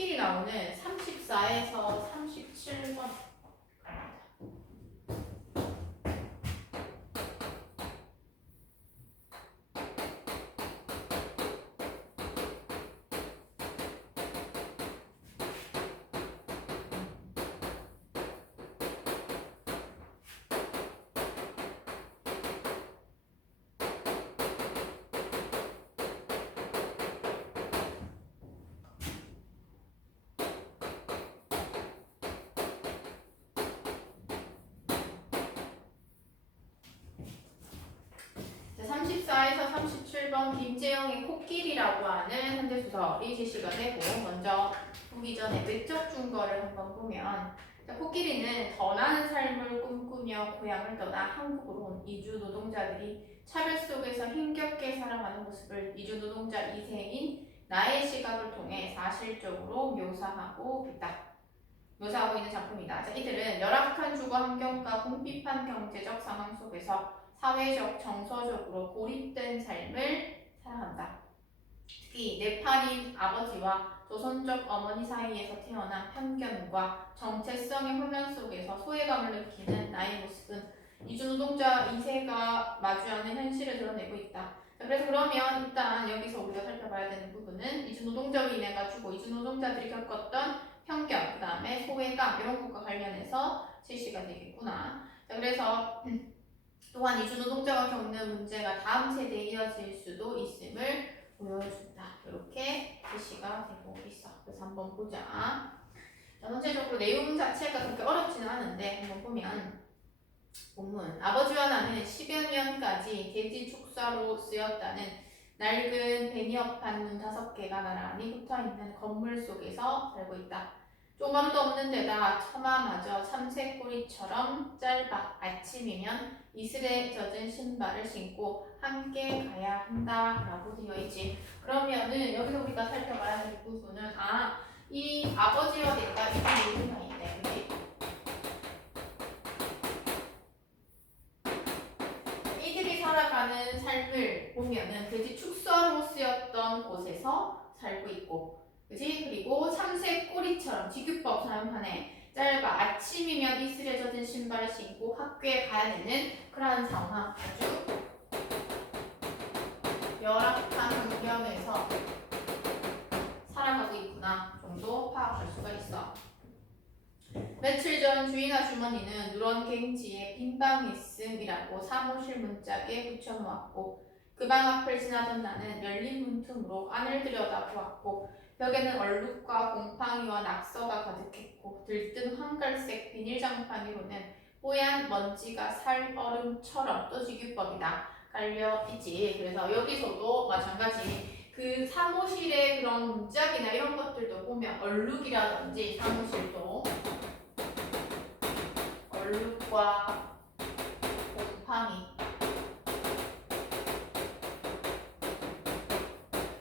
코끼리 나오는 34에서 37번. 자, 34에서 37번 김재영의 코끼리라고 하는 현대소설이 제시가 되고, 먼저 보기 전에 외적 준거를 한번 보면, 자, 코끼리는 더 나은 삶을 꿈꾸며 고향을 떠나 한국으로 온 이주 노동자들이 차별 속에서 힘겹게 살아가는 모습을 이주 노동자 2세인 나의 시각을 통해 사실적으로 묘사하고 있는 작품이다. 자, 이들은 열악한 주거 환경과 궁핍한 경제적 상황 속에서 사회적, 정서적으로 고립된 삶을 살아간다. 특히 네팔인 아버지와 조선족 어머니 사이에서 태어난 편견과 정체성의 혼란 속에서 소외감을 느끼는 나의 모습은 이주 노동자 2세가 마주하는 현실을 드러내고 있다. 자, 그래서 그러면 일단 여기서 우리가 살펴봐야 되는 부분은 이주 노동자로 인해 가지고 이주 노동자들이 겪었던 편견, 그 다음에 소외감 이런 것과 관련해서 제시가 되겠구나. 자, 그래서 또한 이주 노동자가 겪는 문제가 다음 세대에 이어질 수도 있음을 보여준다. 이렇게 제시가 되고 있어. 그래서 한번 보자. 자, 전체적으로 내용 자체가 그렇게 어렵지는 않은데 한번 보면 본문 아버지와 나는 10여 년까지 돼지 축사로 쓰였다는 낡은 베니어판 문 5개가 나란히 붙어있는 건물 속에서 살고 있다. 쪼마루도 없는 데다 처마마저 참새꼬리처럼 짧아 아침이면 이슬에 젖은 신발을 신고 함께 가야 한다라고 되어 있지. 그러면은 여기서 우리가 살펴봐야 할 부분은 이 아버지와 내가 이게 무슨 사이인데, 그지? 이들이 살아가는 삶을 보면은 돼지 축사로 쓰였던 곳에서 살고 있고, 그지? 그리고 참새 꼬리처럼 지규법 사용판에 짧아 아침이면 이슬에 젖은 신발을 신고 학교에 가야 되는 그러한 상황, 아주 열악한 환경에서 살아가고 있구나 정도 파악할 수가 있어. 며칠 전 주인 아주머니는 누런 갱지에 빈방 있음이라고 사무실 문짝에 붙여놓았고, 그 방 앞을 지나던 나는 열린 문틈으로 안을 들여다보았고, 벽에는 얼룩과 곰팡이와 낙서가 가득했고, 들뜬 황갈색 비닐장판 위로는 뽀얀 먼지가 살얼음처럼 또 지규법이다 깔려있지. 그래서 여기서도 마찬가지 그 사무실의 그런 문짝이나 이런 것들도 보면 얼룩이라든지 사무실도 얼룩과 곰팡이,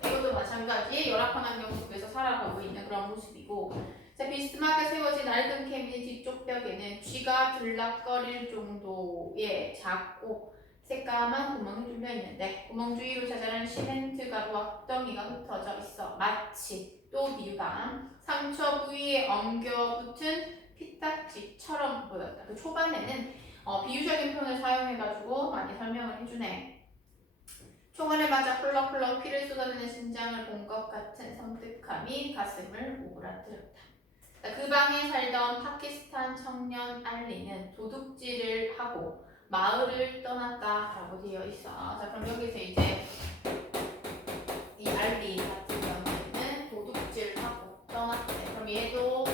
이것도 마찬가지 열악한 환경 속에서 살아가고 있는 그런 모습이고, 자, 비스듬하게 세워진 낡은 캐비닛 뒤쪽 벽에는 쥐가 들락거릴 정도의 작고 새까만 구멍이 뚫려 있는데, 구멍 주위로 자잘한 시멘트 가루와 흙덩이가 흩어져 있어 마치 또 비유가 상처 부위에 엉겨붙은 피딱지처럼 보였다. 그 초반에는 비유적인 표현을 사용해가지고 많이 설명을 해주네. 총알을 맞아 펄럭펄럭 피를 쏟아내는 심장을 본 것 같은 섬뜩함이 가슴을 오그라뜨렸다. 그 방에 살던 파키스탄 청년 알리는 도둑질을 하고 마을을 떠났다라고 되어 있어. 자, 그럼 여기서 이제 이 알리 같은 경우에는 도둑질하고 떠났대. 그럼 얘도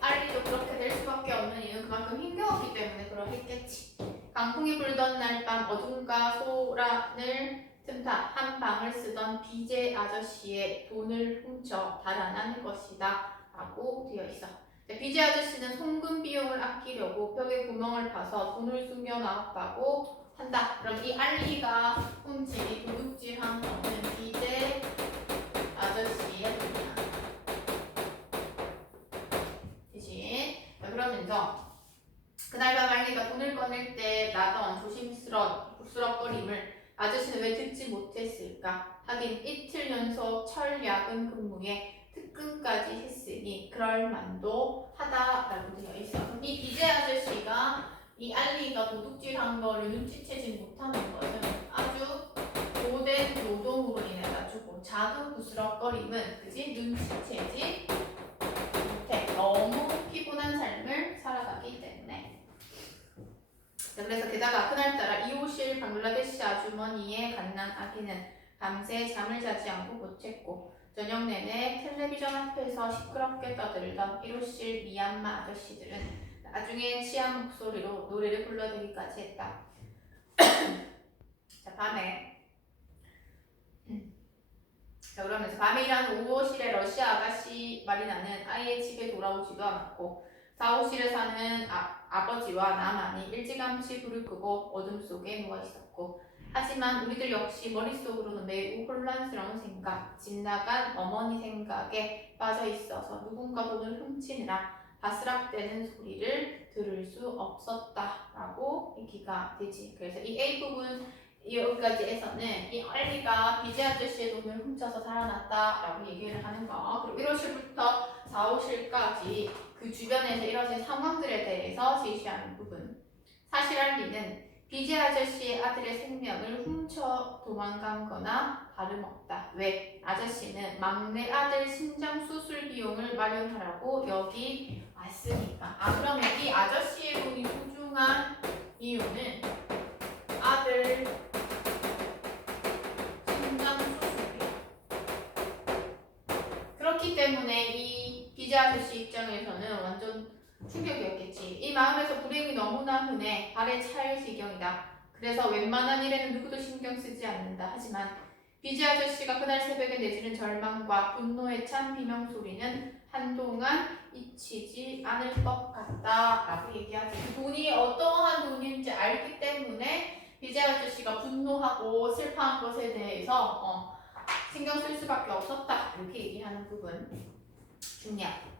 알리도 그렇게 될 수밖에 없는 이유는 그만큼 힘겨웠기 때문에 그러겠지. 강풍이 불던 날 밤 어둠과 소란을 틈타 한 방을 쓰던 비제 아저씨의 돈을 훔쳐 달아난 것이다 라고 되어 있어. 비제 아저씨는 송금 비용을 아끼려고 벽에 구멍을 파서 돈을 숨겨놨다고 한다. 그럼 이 알리가 훔친 도둑질한 거는 비제 아저씨의 돈이야. 그치? 그러면서 그날 밤 알리가 돈을 꺼낼 때 나던 조심스럽거림을 아저씨는 왜 듣지 못했을까? 하긴 이틀 연속 철 야근 근무에 입금까지 했으니 그럴 만도 하다라고 되어 있어. 그럼 이 BJ 아저씨가 이 알리가 도둑질한 거를 눈치채지 못하는 것은 아주 고된 노동으로 인해 가지고 작은 부스럭거림은 그지 눈치채지 못해. 너무 피곤한 삶을 살아가기 때문에. 자, 그래서 게다가 그날따라 이호실 방글라데시 아주머니의 갓난 아기는 밤새 잠을 자지 않고 보챘고 저녁 내내 텔레비전 앞에서 시끄럽게 떠들던 이호실 미얀마 아저씨들은 나중에 취한 목소리로 노래를 불러대기까지 했다. 자, 그러면서 밤에 일하는 5호실의 러시아 아가씨 마리나는 아예 집에 돌아오지도 않았고 4호실에 사는 아버지와 나만이 일찌감치 불을 끄고 어둠 속에 누워 있었고 하지만 우리들 역시 머릿속으로는 매우 혼란스러운 생각, 집 나간 어머니 생각에 빠져 있어서 누군가 돈을 훔치느라 바스락대는 소리를 들을 수 없었다라고 얘기가 되지. 그래서 이 A 부분 여기까지에서는 이 알리가 BJ 아저씨의 돈을 훔쳐서 살아났다라고 얘기를 하는 거. 그리고 1호실부터 4호실까지 그 주변에서 이뤄진 상황들에 대해서 제시하는 부분. 사실 알리는 BJ 아저씨의 아들의 생명을 훔쳐 도망간 거나 다름없다. 왜? 아저씨는 막내 아들 심장 수술 비용을 마련하라고 여기 왔으니까. 그러면 이 아저씨의 돈이 소중한 이유는 아들 심장 수술 비용. 그렇기 때문에 이 BJ 아저씨 입장에서는 완전 충격이었겠지. 이 마음에서 불행이 너무나 흔해 발에 차일 지경이다. 그래서 웬만한 일에는 누구도 신경 쓰지 않는다. 하지만 BJ 아저씨가 그날 새벽에 내지는 절망과 분노에 찬 비명소리는 한동안 잊히지 않을 것 같다 라고 얘기하지. 그 돈이 어떠한 돈인지 알기 때문에 BJ 아저씨가 분노하고 슬퍼한 것에 대해서 신경 쓸 수밖에 없었다 이렇게 얘기하는 부분 중요하다.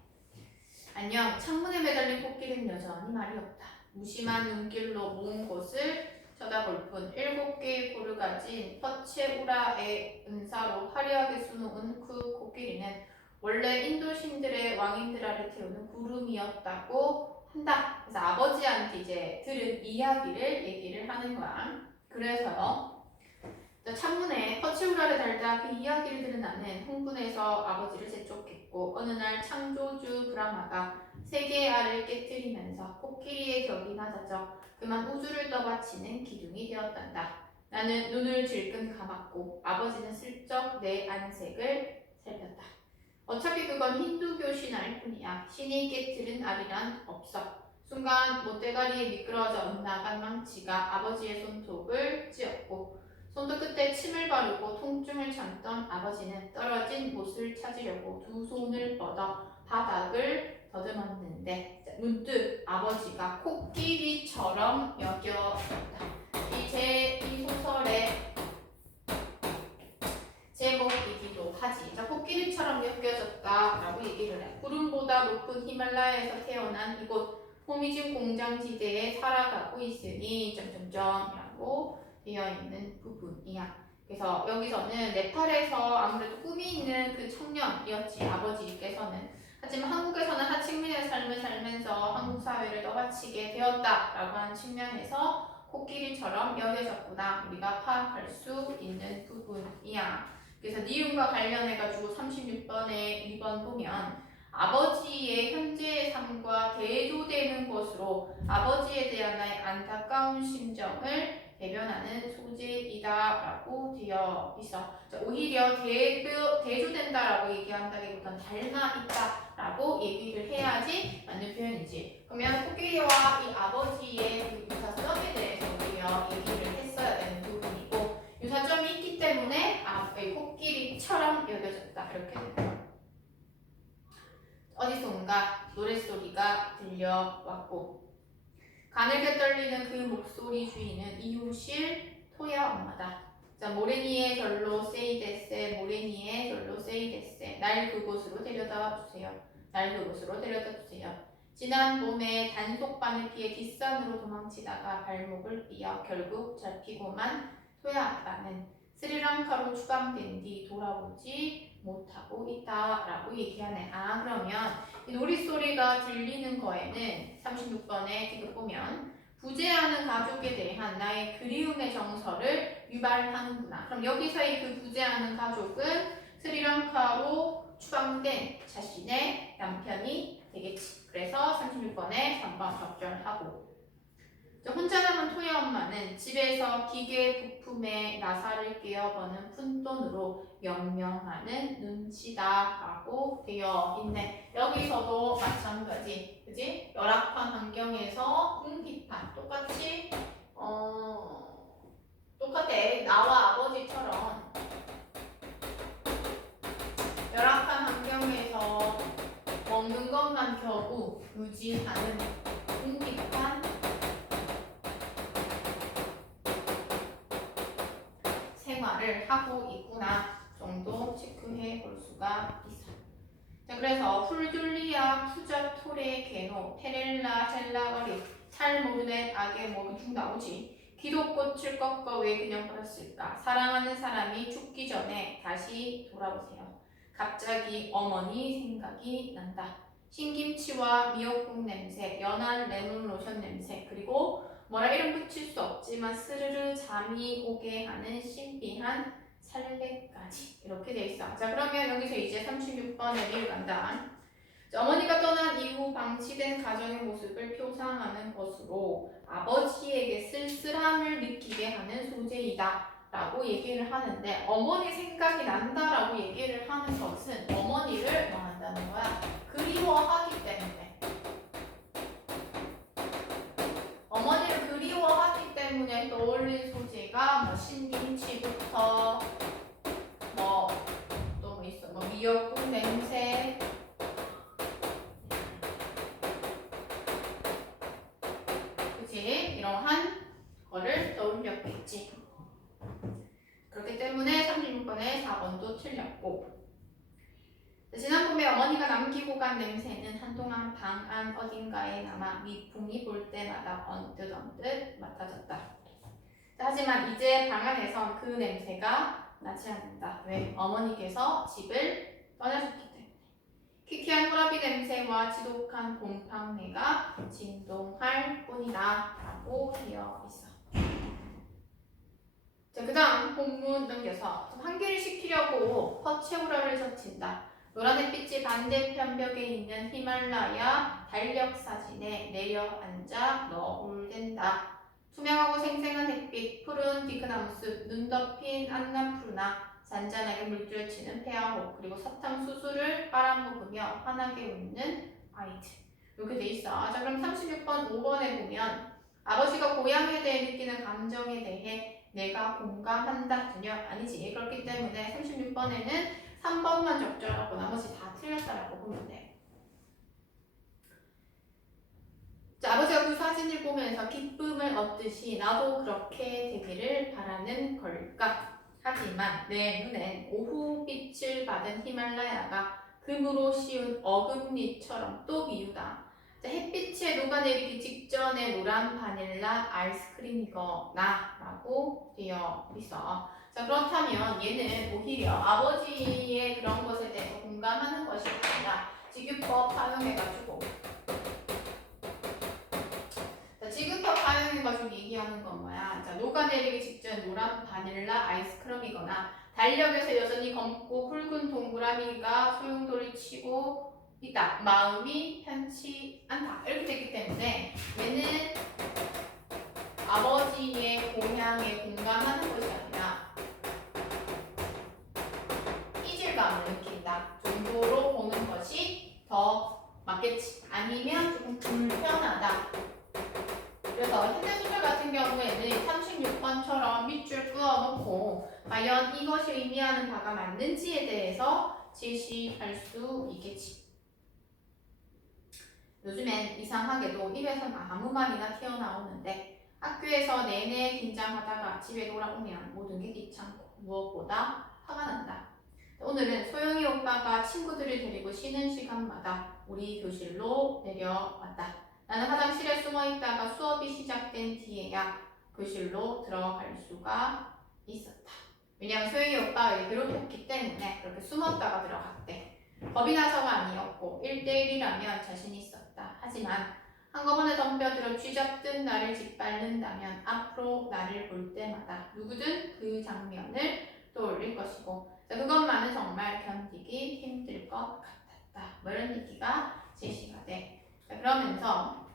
안녕. 창문에 매달린 코끼리는 여전히 말이 없다. 무심한 눈길로 모은 곳을 쳐다볼 뿐 7개의 볼을 가진 퍼체우라의 은사로 화려하게 수놓은 그 코끼리는 원래 인도 신들의 왕인들 아래 태우는 구름이었다고 한다. 그래서 아버지한테 이제 들은 이야기를 얘기를 하는 거야. 그래서요. 창문에 퍼치우라를 달다 그 이야기를 들은 나는 흥분해서 아버지를 재촉했고 어느 날 창조주 브라마가 세계의 알을 깨뜨리면서 코끼리의 격이 낮아져 그만 우주를 떠받치는 기둥이 되었단다. 나는 눈을 질끈 감았고 아버지는 슬쩍 내 안색을 살폈다. 어차피 그건 힌두교 신화일 뿐이야. 신이 깨뜨린 알이란 없어. 순간 못대가리에 미끄러져 엇나간 망치가 아버지의 손톱을 찧었고 손톱 끝에 침을 바르고 통증을 참던 아버지는 떨어진 못을 찾으려고 두 손을 뻗어 바닥을 더듬었는데 문득 아버지가 코끼리처럼 여겨졌다. 이 소설의 제목이기도 하지. 코끼리처럼 여겨졌다라고 얘기를 해. 구름보다 높은 히말라야에서 태어난 이곳 호미진 공장지대에 살아가고 있으니 점점점이라고 되어 있는 부분이야. 그래서 여기서는 네팔에서 아무래도 꿈이 있는 그 청년이었지 아버지께서는. 하지만 한국에서는 한 측면의 삶을 살면서 한국 사회를 떠받치게 되었다라고 하는 측면에서 코끼리처럼 여겨졌구나 우리가 파악할 수 있는 부분이야. 그래서 니은과 관련해가지고 36번에 2번 보면 아버지의 현재의 삶과 대조되는 것으로 아버지에 대한 나의 안타까운 심정을 대변하는 소재이다라고 되어 있어. 오히려 대조된다라고 얘기한다기보다는 닮아있다라고 얘기를 해야지 맞는 표현이지. 그러면 코끼리와 이 아버지의 그 유사점에 대해서 우리가 얘기를 했어야 되는 부분이고 유사점이 있기 때문에 코끼리처럼 여겨졌다 이렇게 되는 거야. 어디선가 노랫소리가 들려왔고 가늘게 떨리는 그 목소리 주인은 이호실 토야 엄마다. 자, 모레니에 절로 세이데세 모레니에 절로 세이데세 날 그곳으로 데려다 주세요. 날 그곳으로 데려다 주세요. 지난 봄에 단속반을 피해 뒷산으로 도망치다가 발목을 삐어 결국 잡히고만 토야 아빠는 스리랑카로 추방된 뒤 돌아오지 못하고 있다라고 얘기하네. 아, 그러면 이 놀이소리가 들리는 거에는 36번에 지금 보면 부재하는 가족에 대한 나의 그리움의 정서를 유발하는구나. 그럼 여기서의 그 부재하는 가족은 스리랑카로 추방된 자신의 남편이 되겠지. 그래서 36번에 3번 적절하고, 혼자 남은 토야 엄마는 집에서 기계 부품에 나사를 끼워보는 푼돈으로 연명하는 눈치다라고 되어 있네. 여기서도 마찬가지, 그지? 열악한 환경에서 궁핍한 똑같이 똑같아. 나와 아버지처럼 열악한 환경에서 먹는 것만 겨우 유지하는 궁핍한 생활을 하고 있구나 정도 체크해 볼 수가 있어. 자, 그래서 풀줄리아, 푸자토레, 게노, 페렐라, 헬라거리, 살 모르는 악의 쭉 나오지. 기도꽃을 꺾어 왜 그냥 버렸을까? 사랑하는 사람이 죽기 전에 다시 돌아오세요. 갑자기 어머니 생각이 난다. 신김치와 미역국 냄새, 연한 레몬 로션 냄새, 그리고 뭐라 이름 붙일 수 없지만 스르르 잠이 오게 하는 신비한 살레까지 이렇게 돼 있어. 자, 그러면 여기서 이제 36번에 일 간다. 자, 어머니가 떠난 이후 방치된 가정의 모습을 표상하는 것으로 아버지에게 쓸쓸함을 느끼게 하는 소재이다 라고 얘기를 하는데, 어머니 생각이 난다라고 얘기를 하는 것은 어머니를 뭐 한다는 거야? 그리워하기 때문에. 어머니를 그리워하기 때문에 떠올린 소재가 뭐 신김치부터 뭐 또 뭐 있어? 뭐 미역국 냄새, 그치? 이러한 거를 떠올렸겠지. 그렇기 때문에 36번에 4번도 틀렸고, 지난번에 어머니가 남기고 간 냄새는 한동안 방 안 어딘가에 남아 미풍이 볼 때마다 언뜻 맡아졌다. 하지만 이제 방 안에선 그 냄새가 나지 않는다. 왜? 어머니께서 집을 떠나셨기 때문에. 키키한 호라비 냄새와 지독한 곰팡내가 진동할 뿐이다 라고 되어 있어. 자, 그 다음 본문 넘겨서 환기를 시키려고 퍼체우라를 젖힌다. 노란 햇빛이 반대편 벽에 있는 히말라야 달력 사진에 내려앉아 너울댄다. 투명하고 생생한 햇빛, 푸른 디크나무 숲, 눈 덮인 안나푸르나, 잔잔하게 물결치는 페아호, 그리고 사탕수수를 빨아먹으며 환하게 웃는 아이들. 이렇게 돼 있어. 자, 그럼 36번, 5번에 보면 아버지가 고향에 대해 느끼는 감정에 대해 내가 공감한다 전혀 아니지. 그렇기 때문에 36번에는 3번만 적절하고 나머지 다 틀렸다라고 보면 돼. 자, 아버지가 그 사진을 보면서 기쁨을 얻듯이 나도 그렇게 되기를 바라는 걸까? 하지만 내 눈엔 오후빛을 받은 히말라야가 금으로 씌운 어금니처럼 또 미우다. 자, 햇빛에 녹아내리기 직전에 노란 바닐라 아이스크림이거나 라고 되어 있어. 자, 그렇다면 얘는 오히려 아버지의 그런 것에 대해서 공감하는 것이 아니라 직유법 사용해가지고, 지금껏 사용해가지고 얘기하는 건 뭐야? 자, 녹아내리기 직전 노란 바닐라 아이스크림이거나 달력에서 여전히 검고 붉은 동그라미가 소용돌이 치고 있다. 마음이 편치 않다. 이렇게 되기 때문에 얘는 아버지의 고향에 공감하는 것이 아니라 이질감을 느낀다 정도로 보는 것이 더 맞겠지. 아니면 조금 불편하다. 그래서 현대소설 같은 경우에는 36번처럼 밑줄 그어놓고 과연 이것이 의미하는 바가 맞는지에 대해서 제시할 수 있겠지. 요즘엔 이상하게도 입에선 아무 말이나 튀어나오는데 학교에서 내내 긴장하다가 집에 돌아오면 모든 게 귀찮고 무엇보다 화가 난다. 오늘은 소영이 오빠가 친구들을 데리고 쉬는 시간마다 우리 교실로 내려왔다. 나는 화장실에 숨어있다가 수업이 시작된 뒤에야 교실로 들어갈 수가 있었다. 왜냐면 소영이 오빠가 괴롭혔기 때문에 그렇게 숨었다가 들어갔대. 겁이 나서가 아니었고 1대1이라면 자신 있었다. 하지만 한꺼번에 덤벼들어 쥐잡듯 나를 짓밟는다면 앞으로 나를 볼 때마다 누구든 그 장면을 떠올릴 것이고 그것만은 정말 견디기 힘들 것 같았다. 뭐 이런 얘기가 제시가 돼. 그러면서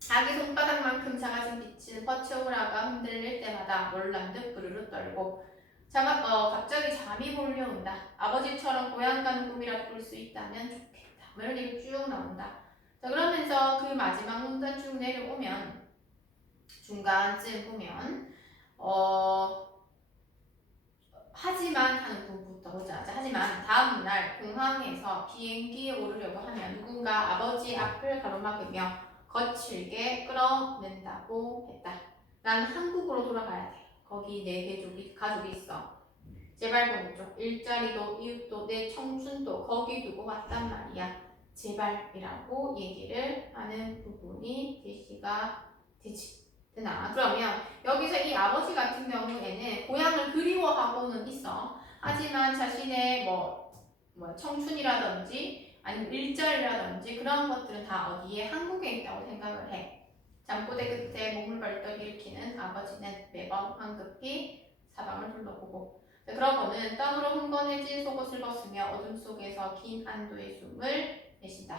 자기 손바닥만큼 작아진 빛은 퍼치오라가 흔들릴 때마다 놀란 듯 부르르 떨고 갑자기 잠이 몰려온다. 아버지처럼 고향 가는 꿈이라도 꿀 수 있다면 좋겠다. 뭐 이런 얘기 쭉 나온다. 자, 그러면서 그 마지막 문단 쭉 내려오면 중간쯤 보면 하지만 하는 부분부터 보자. 자, 하지만 다음날 공항에서 비행기에 오르려고 하면 누군가 아버지 앞을 가로막으며 거칠게 끌어낸다고 했다. 난 한국으로 돌아가야 돼. 거기 내 가족이 있어. 제발 보내줘. 일자리도 이웃도 내 청춘도 거기 두고 왔단 말이야. 제발이라고 얘기를 하는 부분이 제시가 되지. 되나? 그러면 여기서 이 아버지 같은 경우에는 고향을 그리워하고는 있어. 하지만 자신의 청춘이라든지 아니면 일자리라든지 그런 것들은 다 어디에 한국에 있다고 생각을 해. 잠꼬대 끝에 몸을 벌떡 일으키는 아버지는 매번 황급히 사방을 둘러보고 그러고는 땀으로 흥건해진 속옷을 벗으며 어둠 속에서 긴 안도의 숨을 내쉰다.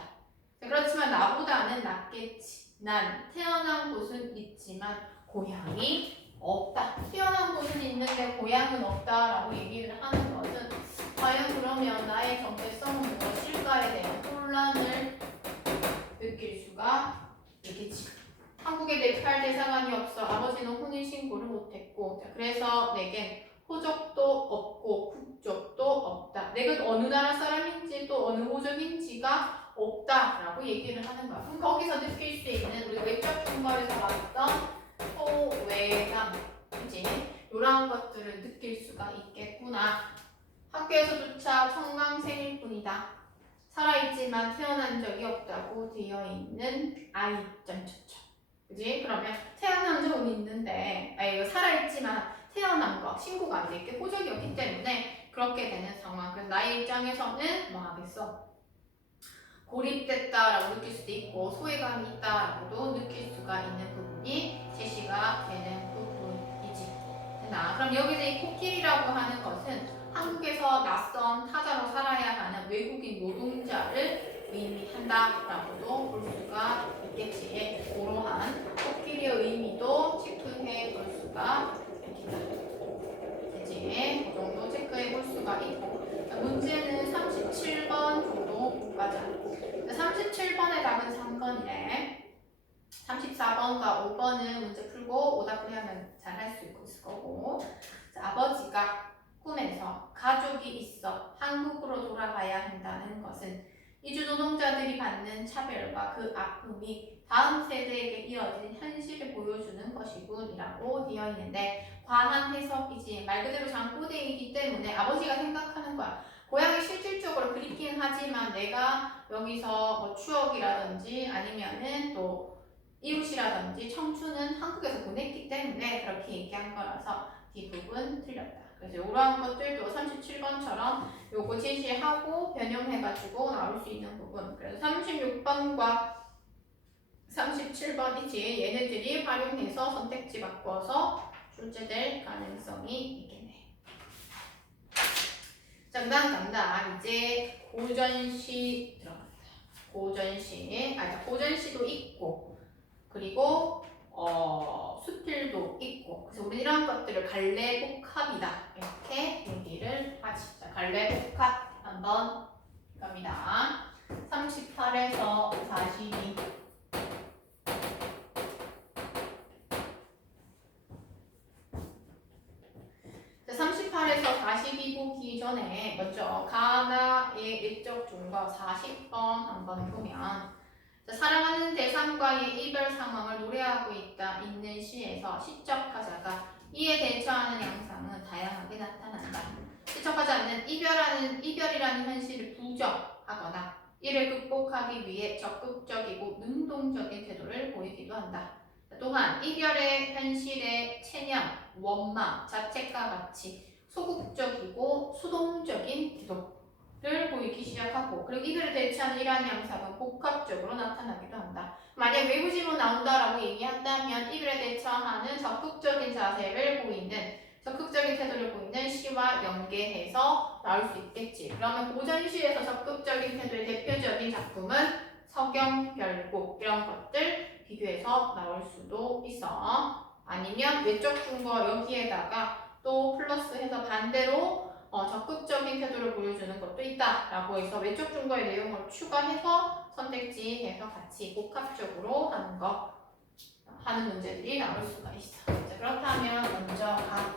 그렇지만 나보다는 낫겠지. 난 태어난 곳은 있지만 고향이 없다. 태어난 곳은 있는데 고향은 없다라고 얘기를 하는 것은 과연 그러면 나의 정체성은 무엇일까에 대한 혼란을 느낄 수가 있겠지. 한국에 대표할 대사관이 없어 아버지는 혼인신고를 못했고 그래서 내겐 호적도 없고 국적도 없다. 내가 어느 나라 사람인지 또 어느 호적인지가 없다라고 얘기를 하는 거야. 그럼 거기서 느낄 수 있는 우리 외적 증거에서 봤던 소외감, 그지? 이런 것들을 느낄 수가 있겠구나. 학교에서조차 청강생일 뿐이다. 살아있지만 태어난 적이 없다고 되어 있는 아이 점점점. 그지? 그러면 태어난 적은 있는데 살아있지만 태어난 거 신고가 안 돼 있게 호적이 없기 때문에 그렇게 되는 상황. 그래서 나의 입장에서는 뭐 하겠어? 고립됐다라고 느낄 수도 있고 소외감이 있다라고도 느낄 수가 있는 부분이 제시가 되는 부분이지. 그럼 여기서 이 코끼리라고 하는 것은 한국에서 낯선 타자로 살아야 하는 외국인 노동자를 의미한다라고도 볼 수가 있겠지. 그러한 코끼리의 의미도 체크해 볼 수가 있겠다. 그지? 그 정도 체크해 볼 수가 있고. 문제는 37번 정도 가자. 37번의 답은 3번이래. 34번과 5번은 문제 풀고 오답을 하면 잘 할 수 있을 거고. 자, 아버지가 꿈에서 가족이 있어 한국으로 돌아가야 한다는 것은 이주 노동자들이 받는 차별과 그 아픔이 다음 세대에게 이어진 현실을 보여주는 것이군이라고 되어 있는데 과한 해석이지. 말 그대로 장꼬대이기 때문에 아버지가 생각하는 거야. 고향이 실질적으로 그립긴 하지만 내가 여기서 뭐 추억이라든지 아니면은 또 이웃이라든지 청춘은 한국에서 보냈기 때문에 그렇게 얘기한 거라서 이 부분 틀렸다. 그래서 이러한 것들도 37번처럼 요거 제시하고 변형해가지고 나올 수 있는 부분. 그래서 36번과 37번이지 얘네들이 활용해서 선택지 바꿔서 출제될 가능성이 있겠네. 자, 그 다음 간다. 이제 고전시 들어간다. 고전시도 있고 그리고 수필도 있고 그래서 우리 이런 것들을 갈래복합이다 이렇게 얘기를 하지. 자, 갈래복합 한번 갑니다. 38에서 42 38에서 42 보기 전에 먼저 가나의 외적 중거 40번 한번 보면 사랑하는 대상과의 이별 상황을 노래하고 있는 시에서 시적화자가 이에 대처하는 양상은 다양하게 나타난다. 시적하지 않는 이별이라는 현실을 부정하거나 이를 극복하기 위해 적극적이고 능동적인 태도를 보이기도 한다. 또한 이별의 현실의 체념, 원망, 자책과 같이 소극적이고 수동적인 태도를 보이기 시작하고, 그리고 이들을 대체하는 이러한 양상은 복합적으로 나타나기도 한다. 만약 외부 질문 나온다라고 얘기한다면 이들에 대처하는 적극적인 자세를 보이는, 적극적인 태도를 보이는 시와 연계해서 나올 수 있겠지. 그러면 고전시에서 적극적인 태도의 대표적인 작품은 서경별곡, 이런 것들 비교해서 나올 수도 있어. 아니면 외적 증거 여기에다가 또 플러스해서 반대로 적극적인 태도를 보여주는 것도 있다라고 해서 외적 증거의 내용을 추가해서 선택지에서 같이 복합적으로 하는 문제들이 나올 수가 있어. 자, 그렇다면 먼저 가.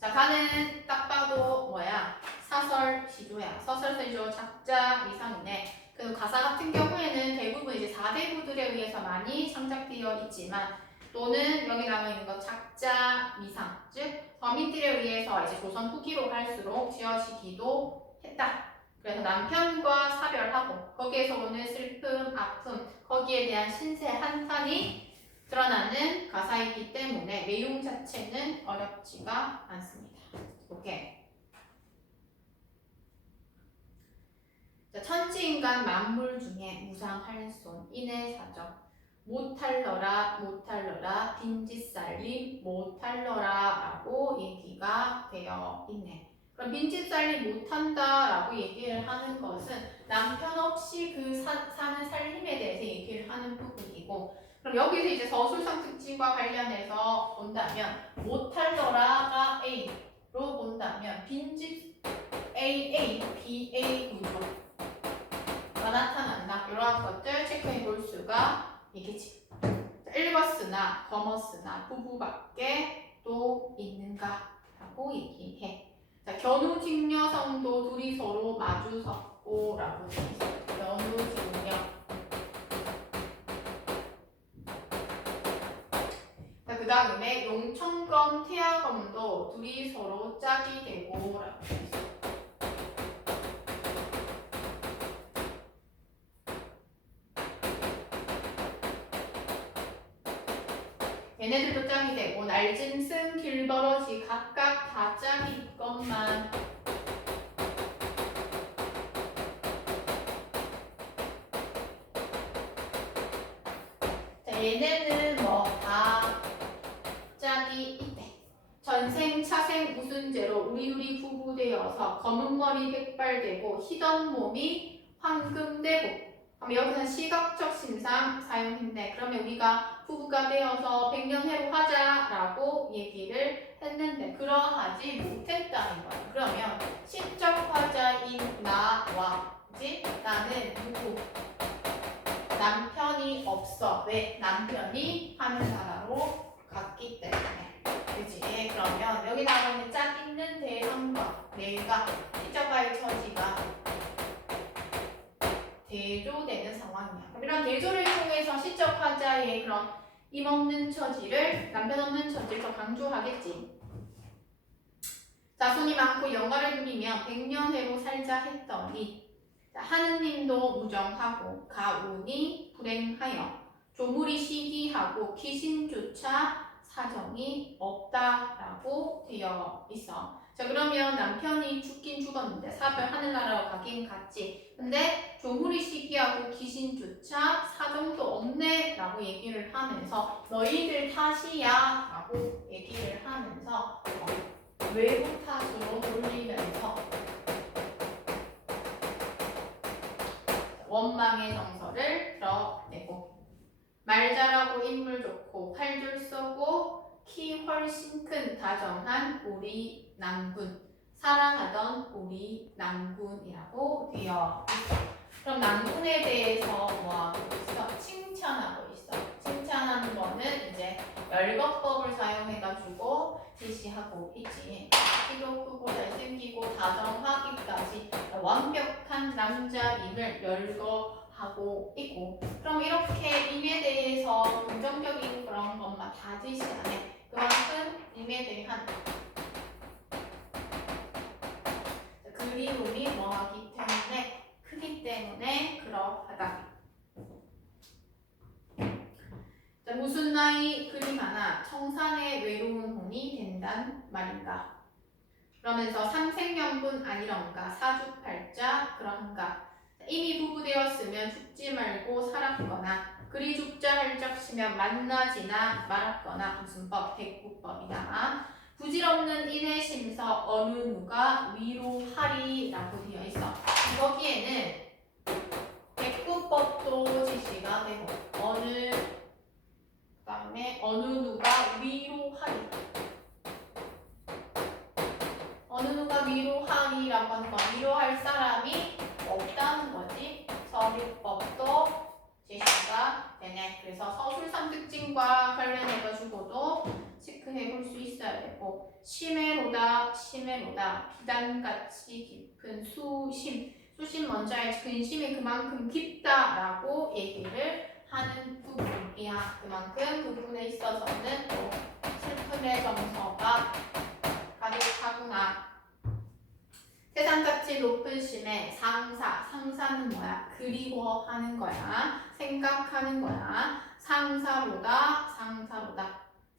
자, 가는 딱 봐도 뭐야? 사설 시조야. 서설 시조 작자 미상이네. 그 가사 같은 경우에는 대부분 이제 4대부들에 의해서 많이 창작되어 있지만, 또는 여기 나와 있는 거 작자 미상, 즉 서민들에 의해서 이제 조선 후기로 갈수록 지어지기도 했다. 그래서 남편과 사별하고 거기에서 오는 슬픔, 아픔, 거기에 대한 신세 한탄이 드러나는 가사이기 때문에 내용 자체는 어렵지가 않습니다. 오케이. 자, 천지인간 만물 중에 무상할손 인해사정 못할러라 못할러라 빈집살림 못할러라 라고 얘기가 되어 있네. 그럼 빈집살림 못한다 라고 얘기를 하는 것은 남편 없이 그 사는 살림에 대해서 얘기를 하는 부분이고, 그럼 여기서 이제 서술상 특징과 관련해서 본다면 못할러라가 A로 본다면 빈집 AA, BA 구조가 나타난다. 이러한 것들 체크해 볼 수가 있겠지. 읽었으나 검었으나 부부밖에 또 있는가라고 얘기해. 자, 견우직녀성도 둘이 서로 마주섰고 라고 되어 있어요. 견우직녀. 그 다음에 용천검, 태아검도 둘이 서로 짝이 되고 라고 되어 있어요. 얘네들도 짝이 되고, 날짐승, 길버러지 각각 다 짝이 있건만 자, 얘네는 뭐 다 짝이 있대. 전생, 차생 무슨 죄로 우리 부부되어서 검은 머리 백발되고 희던 몸이 황금되고. 그럼 여기서는 시각적 신상 사용했네. 그러면 우리가 부부가 되어서 백년해로 하자라고 얘기를 했는데 그러하지 못했다는 거야. 그러면 시적 화자인 나와 나는 누구? 남편이 없어. 왜? 남편이 하늘나라로 갔기 때문에. 그치? 그러면 여기 나와 있는 짝 있는 대상과 내가 시적화의 처지가 대조되는 상황이야. 그럼 이런 대조를 통해서 시적 화자의 그런 임 없는 처지를, 남편 없는 처지를 더 강조하겠지. 자손이 많고 영가를 누리며 백년해로 살자 했더니 하느님도 무정하고 가운이 불행하여 조물이 시기하고 귀신조차 사정이 없다라고 되어 있어. 자, 그러면 남편이 죽긴 죽었는데 사별 하늘나라로 가긴 갔지. 근데 조물이 시기하고 귀신조차 사정도 없네 라고 얘기를 하면서 너희들 탓이야 라고 얘기를 하면서 외부 탓으로 돌리면서 원망의 정서를 드러내고, 말 잘하고 인물 좋고 팔줄 서고 키 훨씬 큰 다정한 우리 남군, 사랑하던 우리 남군이라고 되어 있어. 그럼 남군에 대해서 뭐하고 있어? 칭찬하고 있어. 칭찬하는 거는 이제 열거법을 사용해가지고 지시하고 있지. 키도 크고 잘생기고 다정하기까지 완벽한 남자임을 열거하고 있고, 그럼 이렇게 임에 대해서 긍정적인 그런 것만 다 지시하네. 그만큼 임에 대한 그리움이 뭐하기 때문에, 크기 때문에 그러하다. 자, 자, 무슨 나이 그리 많아 청산의 외로운 혼이 된단 말인가. 그러면서 삼생연분 아니런가 사주팔자 그런가. 이미 부부되었으면 죽지 말고 살았거나 그리 죽자 할 적시면 만나지나 말았거나 무슨 법 백구법이다. 부질없는 인의 심서 어느 누가 위로하리라고 되어 있어. 거기에는 백구법도 제시가 되고 어느 그다음에 어느 누가 위로하리. 어느 누가 위로하리라고 하는 건 위로할 사람이 없다는 거지. 서리법도 제시가 되네. 그래서 서술상 특징과 관련해가지고도 체크해 볼 수 있어야 되고 심해로다 비단같이 깊은 수심 먼저 할 근심이 그만큼 깊다라고 얘기를 하는 부분이야. 그만큼 그 부분에 있어서는 또 슬픔의 정서가 가득하구나. 세상같이 높은 심에 상사는 뭐야? 그리워하는 거야. 생각하는 거야. 상사로다.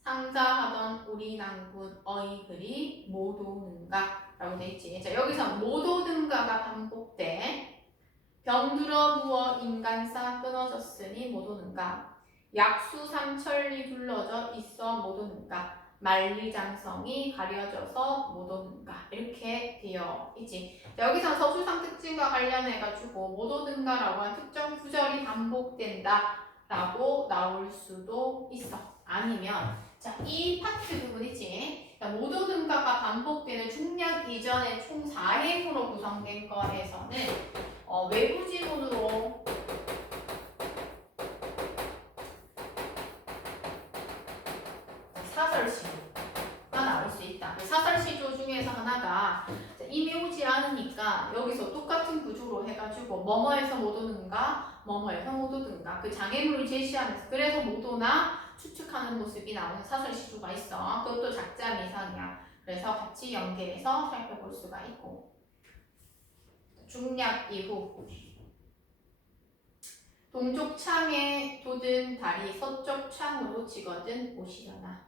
상사하던 우리 낭군 어이글이 못 오는가 라고 돼 있지. 자, 여기서 못 오는가가 반복돼. 병들어 누워 인간사 끊어졌으니 못 오는가. 약수 삼천리 둘러져 있어 못 오는가. 만리장성이 가려져서 못 오는가 이렇게 되어 있지. 여기서 서술상 특징과 관련해가지고 못 오는가라고 한 특정 구절이 반복된다 라고 나올 수도 있어. 아니면 자, 이 파트 부분이지. 못 오는가가 반복되는 중략 이전의 총 4행으로 구성된 거에서는 외부 지문으로 사설시조가 나올 수 있다. 사설시조 중에서 하나가 이미 오지 않으니까 여기서 똑같은 구조로 해가지고 뭐뭐에서 못 오는가 뭐뭐에서 못 오든가 그 장애물을 제시하면서 그래서 못 오나 추측하는 모습이 나오는 사설시조가 있어. 그것도 작자 미상이야. 그래서 같이 연계해서 살펴볼 수가 있고 중략 이후 동쪽 창에 돋은 달이 서쪽 창으로 지거든 오시려나.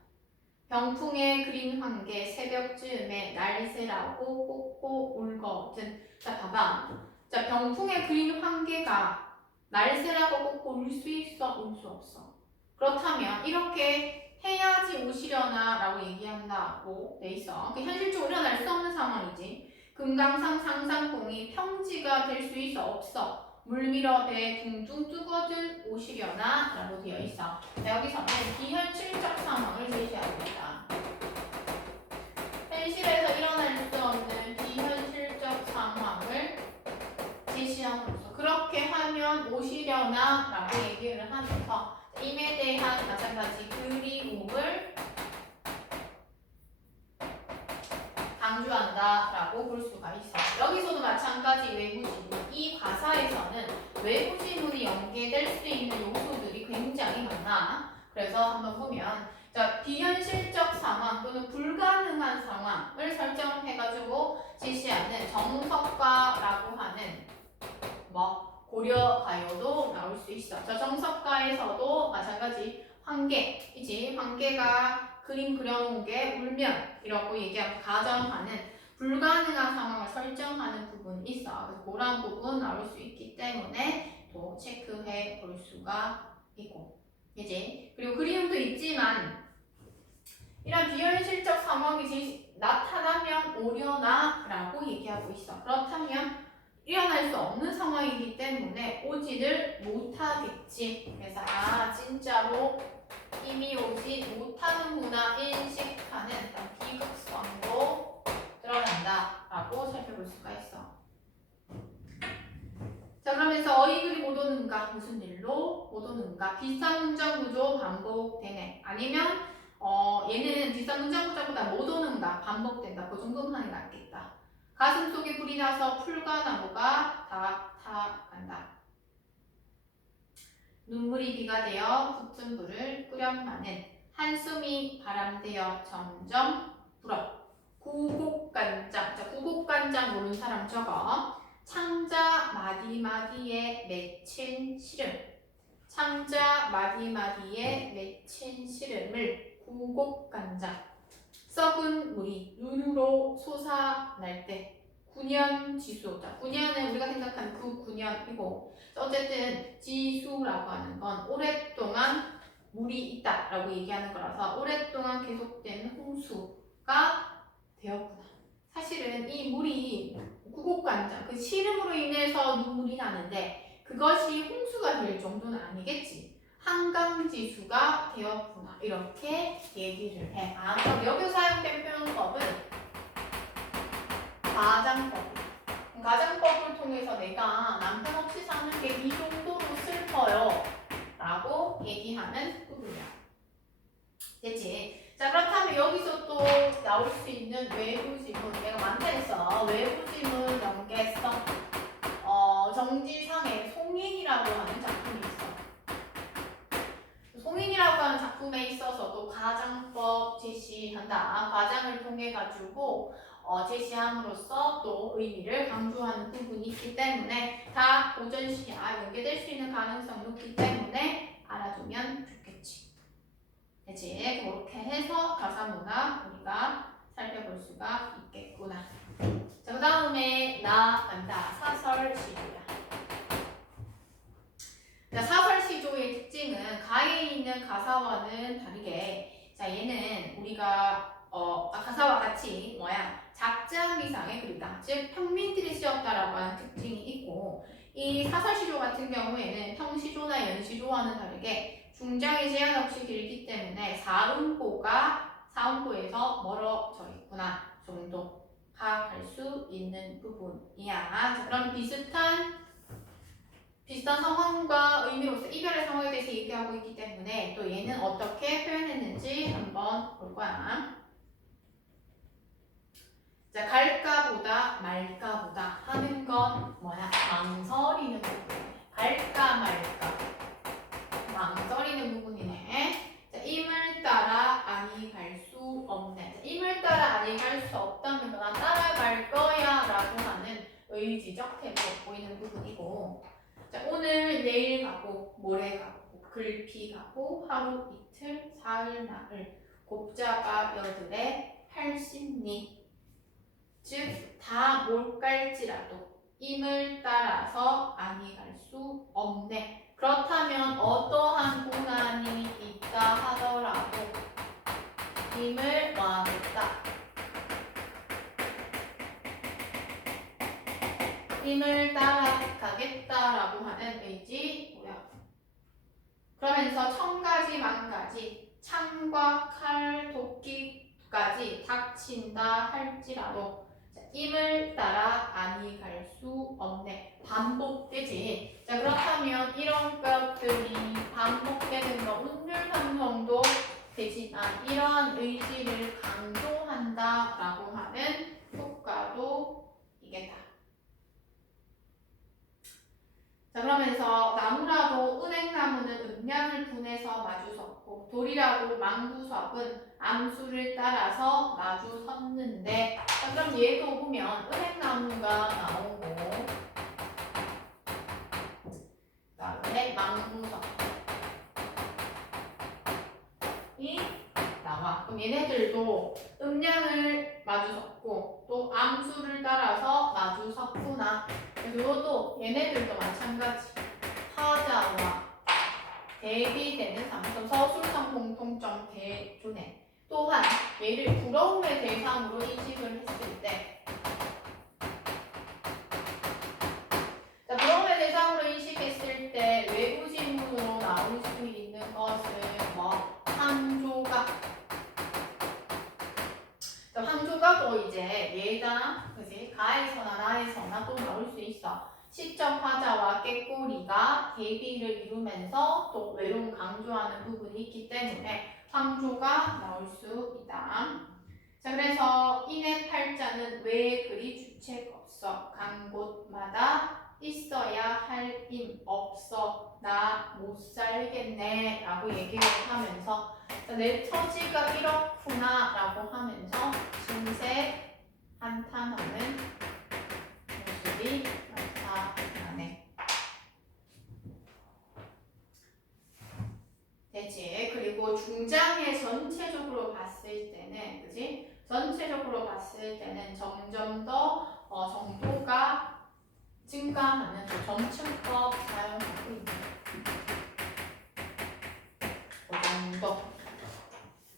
병풍에 그린 황계 새벽쯤에 날새라고 꽂고 울거든. 자, 봐봐. 자, 병풍에 그린 황계가 날새라고 꽂고 울 수 있어? 울 수 없어? 그렇다면 이렇게 해야지 오시려나 라고 얘기한다고 돼 있어. 현실적으로 일어날 수 없는 상황이지. 금강산 상상봉이 평지가 될 수 있어? 없어? 물밀어 배 둥둥 뜨거든 오시려나 라고 되어 있어. 자, 여기서는 비현실적 상황을 제시합니다. 현실에서 일어날 수 없는 비현실적 상황을 제시함으로써 그렇게 하면 오시려나 라고 얘기를 하면서 임에 대한 마찬가지 그리움을 강조한다 라고 볼 수가 있어. 여기서도 마찬가지 외부 지문. 이 가사에서는 외부 지문이 연계될 수 있는 요소들이 굉장히 많아. 그래서 한번 보면 자, 비현실적 상황 또는 불가능한 상황을 설정해가지고 제시하는 정석가라고 하는 고려가요도 나올 수 있어. 저 정석가에서도 마찬가지 황계이지. 황계가 그림 그려놓은 게 울면 이라고 얘기하고 가정하는 불가능한 상황을 설정하는 부분이 있어. 그래서 그런 부분 나올 수 있기 때문에 또 체크해 볼 수가 있고, 이제 그리고 그림도 있지만 이런 비현실적 상황이 나타나면 오려나라고 얘기하고 있어. 그렇다면 일어날 수 없는 상황이기 때문에 오지를 못하겠지. 그래서 진짜로 이미 오지 못하는구나 인식하는 비극성도 드러난다라고 살펴볼 수가 있어. 자, 그러면서 어이글이 못 오는가 무슨 일로 못 오는가 비슷한 문장 구조 반복되네. 아니면 얘는 비슷한 문장 구조보다 못 오는가 반복된다. 그 정도는 하는 게 낫겠다. 가슴 속에 불이 나서 풀과 나무가 다 타간다. 눈물이 비가 되어 붙은 불을 끄련마는 한숨이 바람되어 점점 불어. 구곡간장. 자, 구곡간장 모르는 사람 적어. 창자 마디마디에 맺힌 시름. 창자 마디마디에 맺힌 시름을 구곡간장 썩은 물이 눈으로 솟아날 때 9년 지수. 자, 9년은 우리가 생각하는 그 9년이고 어쨌든 지수라고 하는 건 오랫동안 물이 있다라고 얘기하는 거라서 오랫동안 계속된 홍수가 되었구나. 사실은 이 물이 구곡간장 그 시름으로 인해서 눈물이 나는데 그것이 홍수가 될 정도는 아니겠지. 한강지수가 되었구나. 이렇게 얘기를 해. 그럼 여기서 사용된 표현법은 가장법이야. 가장법을 통해서 내가 남편 없이 사는 게 이 정도로 슬퍼요. 라고 얘기하는 부분이야. 됐지? 자, 그렇다면 여기서 또 나올 수 있는 외부 지문. 내가 많다 했어. 외부 지문 연계성. 정지상의 송인이라고 하는 작품이 있어. 송인이라고 하는 작품에 있어서도 가장법 제시한다. 가장을 통해 가지고 제시함으로써 또 의미를 강조하는 부분이 있기 때문에 다 고전시야 연계될 수 있는 가능성이 높기 때문에 알아두면 좋겠지. 그치? 그렇게 해서 가사문화 우리가 살펴볼 수가 있겠구나. 자, 그 다음에 나간다. 사설시조야. 자, 사설시조의 특징은 가에 있는 가사와는 다르게 자, 얘는 우리가 가사와 같이 뭐야? 작자미상의 글이다. 즉 평민들이 쓰였다라고 하는 특징이 있고 이 사설시조 같은 경우에는 평시조나 연시조와는 다르게 중장이 제한 없이 길기 때문에 사음보에서 멀어져 있구나 정도 파악할 수 있는 부분이야. 자, 그럼 비슷한 상황과 의미로서 이별의 상황에 대해서 얘기하고 있기 때문에 또 얘는 어떻게 표현했는지 한번 볼 거야. 자, 갈까보다 말까보다 하는 건 뭐야? 망설이는 부분이네. 갈까 말까 망설이는 부분이네. 자, 임을 따라 아니 갈 수 없네. 자, 임을 따라 아니 갈 수 없다는 거나 따라갈 거야 라고 하는 의지적 태도 보이는 부분이고 자, 오늘 내일 가고 모레 가고 글피 가고 하루 이틀 사흘 나흘 곱자가 여들의 80리 즉 다 몰갈지라도 임을 따라서 아니 갈 수 없네. 그렇다면 어떠한 고난이 있다 하더라도 임을 뭐하겠다? 임을 따라가겠다라고 하는 의지 뭐야? 그러면서 천가지 만가지 창과 칼 도끼까지 닥친다 할지라도 임을 따라 아니 갈 수 없네. 반복되지. 자, 그렇다면 이런 것들이 반복되는 거 운율상성도 되지만 이러한 의지를 강조한다라고 하는 효과도 이겠다. 자, 그러면서 나무라도 은행나무는 음량을 분해서 마주 섰고 돌이라도 망구석은 암수를 따라서 마주 섰는데 자, 그럼 얘도 보면 은행나무가 나오고 그다음에 망구석이 나와. 그럼 얘네들도 음량을 마주 섰고 또 암수를 따라서 마주 섰구나. 그것도 얘네들도 마찬가지 화자와 대비되는 상품 서술상 공통점 대조네. 또한 얘를 부러움의 대상으로 인식을 했을 때 자, 부러움의 대상으로 인식했을 때 외부 지문으로 나올 수 있는 것은 뭐 황조가 자, 황조가도 이제 얘가 그지 가에서나 나에서나 또 나올 수 있어. 시적 화자와 꾀꼬리가 대비를 이루면서 또 외로움 강조하는 부분이 있기 때문에 황조가 나올 수 있다. 자, 그래서 인의 팔자는 왜 그리 주책 없어? 간 곳마다 있어야 할 힘 없어 나 못 살겠네 라고 얘기를 하면서 내 처지가 이렇구나 라고 하면서 신세 한탄하는 모습이 나타나네. 그치? 그리고 중장에 전체적으로 봤을 때는, 그치? 전체적으로 봤을 때는 점점 더 정도가 증가하는 점층법 사용하고 있는 그 정도.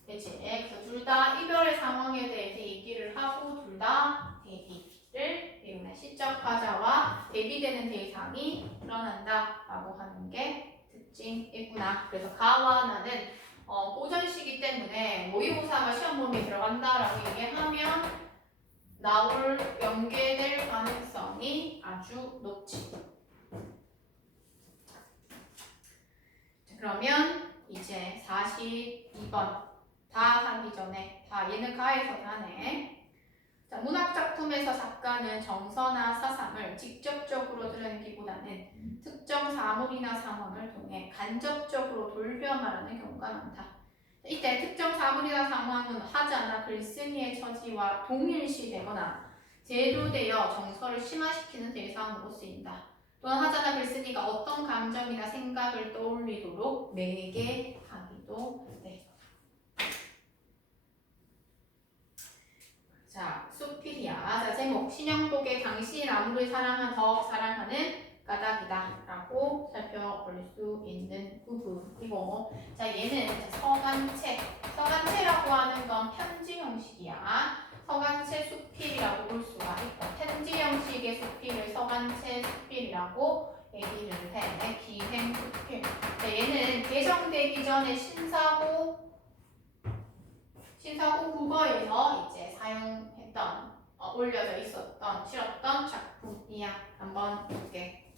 그치? 그래서 둘 다 이별의 상황에 대해서 얘기를 하고 둘 다 대비를 배우는 시적 화자와 대비되는 대상이 일어난다라고 하는 게 특징이구나. 그래서 가와 나는 고전시기 때문에 모의고사가 시험 범위에 들어간다라고 얘기하면 나올 연계될 가능성이 아주 높지. 그러면 이제 42번 다 하기 전에 얘는 가에서 다네. 자, 문학작품에서 작가는 정서나 사상을 직접적으로 드러내기보다는 특정 사물이나 상황을 통해 간접적으로 돌려 말하는 경우가 많다. 이때 특정 사물이나 상황은 하자나 글쓴이의 처지와 동일시되거나 제도되어 정서를 심화시키는 대상으로 쓰인다. 또한 하자나 글쓴이가 어떤 감정이나 생각을 떠올리도록 매개하기도 해. 자, 수필이야. 자, 제목. 신영복의 당신이 나무를 사랑한 더 사랑하는 까닭이다 라고 살펴볼 수 있는 부분이고, 자, 얘는 서간체라고 하는 건 편지 형식이야. 서간체 수필이라고 볼 수가 있고, 편지 형식의 수필을 서간체 수필이라고 얘기를 해. 기행 수필. 자, 얘는 개정되기 전에 신사후 국어에서 이제 사용했던, 올려져 있었던, 실었던 작품이야. 한번 볼게.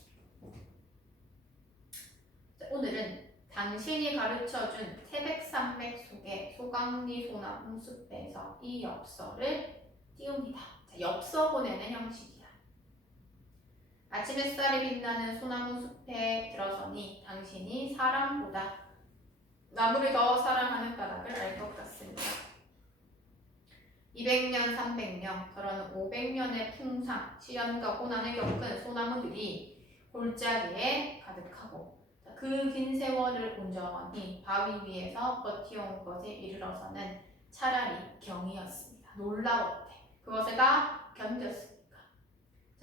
자, 오늘은 당신이 가르쳐준 태백산맥 속의 소강리 소나무 숲에서 이 엽서를 띄웁니다. 자, 엽서 보내는 형식이야. 아침 햇살이 빛나는 소나무 숲에 들어서니 당신이 사람보다 나무를 더 사랑하는 까닭을 알 것 같습니다. 200년, 300년, 그러는 500년의 풍상, 시련과 고난을 겪은 소나무들이 골짜기에 가득하고 그 긴 세월을 온전히 바위 위에서 버티온 것에 이르러서는 차라리 경이었습니다. 놀라웠대. 그것을 다 견뎠으니까.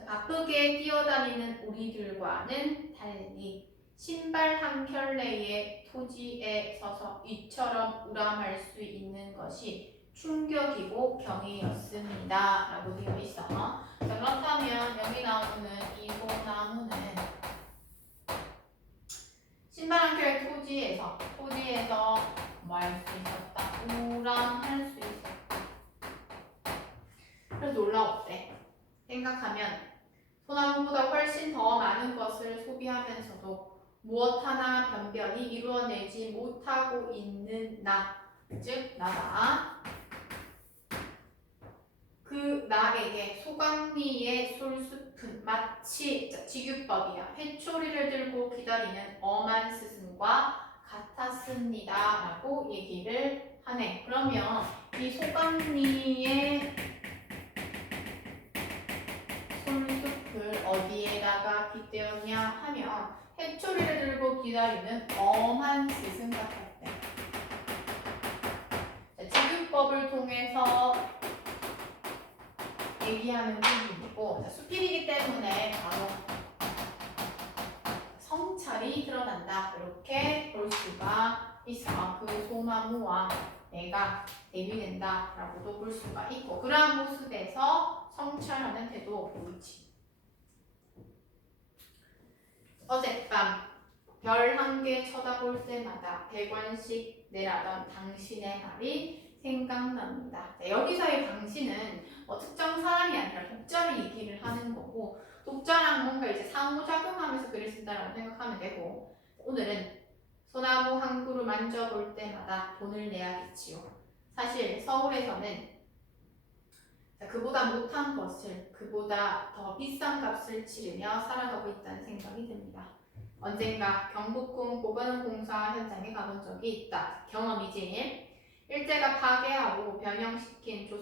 바쁘게 뛰어다니는 우리들과는 달리 신발 한 켤레의 토지에 서서 이처럼 우람할 수 있는 것이 충격이고 경이었습니다 라고 되어 있어. 자, 그렇다면 여기 나오는 이 소나무는 신발 한 켤레 토지에서 뭐 할 수 있었다? 우람할 수 있었다. 그래서 놀라웠대. 생각하면 소나무보다 훨씬 더 많은 것을 소비하면서도 무엇 하나 변변히 이루어내지 못하고 있는 나, 즉 나다. 그 나에게 소강리의 솔숲은 마치 직유법이야. 회초리를 들고 기다리는 엄한 스승과 같았습니다 라고 얘기를 하네. 그러면 이 소강리의 솔숲을 어디에다가 빗대었냐 하면 회초리를 들고 기다리는 엄한 스승 같았대. 직유법을 통해서 얘기하는 부분이고, 수필이기 때문에 바로 성찰이 드러난다 이렇게 볼 수가 있어. 그 소나무와 내가 대비된다 라고도 볼 수가 있고, 그러한 모습에서 성찰하는 태도 보이지. 어젯밤 별 한 개 쳐다볼 때마다 100원씩 내라던 당신의 말이 생각납니다. 여기서의 당신은 특정 사람이 아니라 독자를 얘기를 하는 거고, 독자랑 뭔가 이제 상호작용하면서 글을 쓴다라고 생각하면 되고, 오늘은 소나무 한 그루 만져볼 때마다 돈을 내야겠지요. 사실 서울에서는 그보다 못한 것을 그보다 더 비싼 값을 치르며 살아가고 있다는 생각이 듭니다. 언젠가 경복궁 보건공사 현장에 가본 적이 있다. 경험이지. 일제가 파괴하고 변형시킨 조선